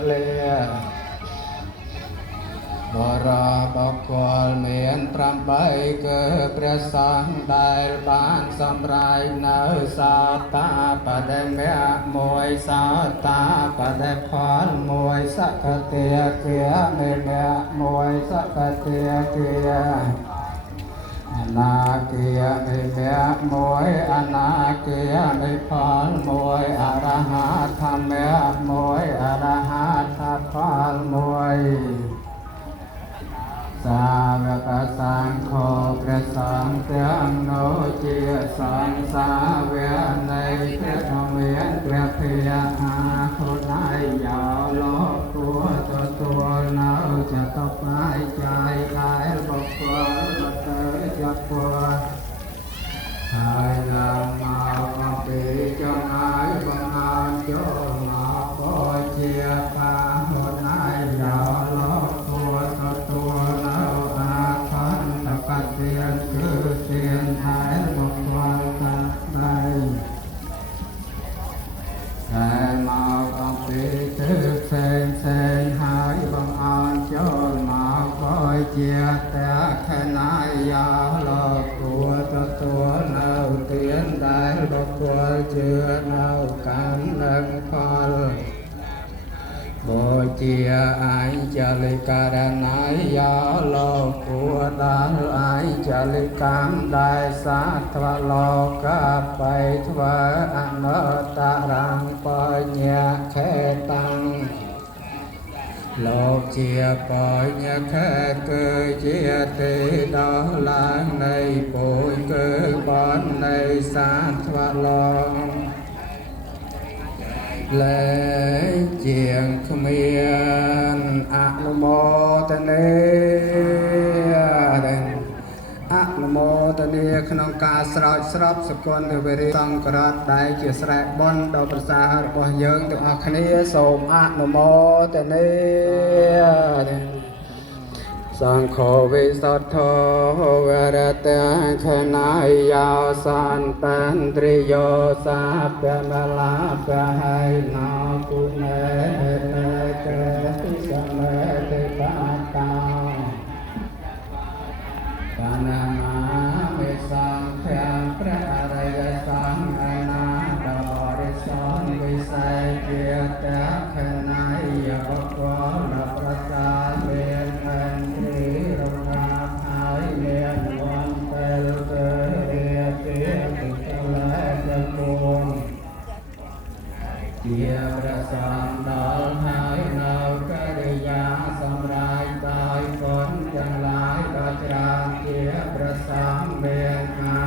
Lê Bồ Rà Bồ Côl miền Pram Bay cơព្រះសង្ឃដែលបានសម្រេចនៅសត្តាបដិមៈមួយសត្តាបដិផលមួយសកតិគានិមៈមួយសកតិគាអនាគានិមៈមួយអនាគានិផលមួយអរហត្ថមៈមួយអរហត្ថផលមួយសាវកសង្ឃោព្រះសង្ឃទាំងនោះជាសង្ឃសាវកនៃព្រះធម្មព្រះភិយអាខ្លួនឯងយកលោកគួរទទួលនៅចតបាយចាយដែលបុគ្គលទៅជាពួរហើយឡើងមកអំពីចងហើយបងអើចូលមកក៏ជាបាខ្លួនឯងយកលោកគួរទទួលនៅអាខន្តបទានគឺទានហើយបុគ្គលទាំងឡាយតែមកអំពីទិសផ្សេងផ្សេងហើយបងអើចូលមកក៏ជាតែខណាយាលោកគួរទទួលនៅទានដែលបុគ្គលជឿនៅកម្មនិងផលបូជាអញ្ចလိករណៃយាលោកគួរដល់អញ្ចလိកម្មដែលសាធវលោកបៃធ្វើអនុត្តរੰបញ្ញខេតាំងលោកជាបញ្ញខេតគឺជាទេដល់ឡើងនៃពុញគឺបននៃសាធវលោកលែងជាងគ្មានអនុមោទនាអនុមោទនាក្នុងការស្រោចស្រពសកលវិរិយសង្ឃរតដែលជាស្រែបុណ្យដ៏ប្រសើររបស់យើងទាំងអស់គ្នាសូមអនុមោទនាសង្ឃោវិសុទ្ធោវរតេខណាយោសន្តន្ត្រីយោសាពមលាពហៃណោគុណេកេតិសមេតិបាតាបាណាមាមេសង្ឃាព្រះអរិយសង្ឃអនាតបរិសនវិស័យជាតខណាយោបុគ្គលប្រសាមានអន្តរីរងាហើយមានវន្តពេលទៅរាជាពិកលេកគងជាព្រះសង្ឃដល់ហើយនៅកិរិយាសម្រាប់ដោយគុណទាំងឡាយដ៏ច្រើនជាព្រះសង្ឃមានអា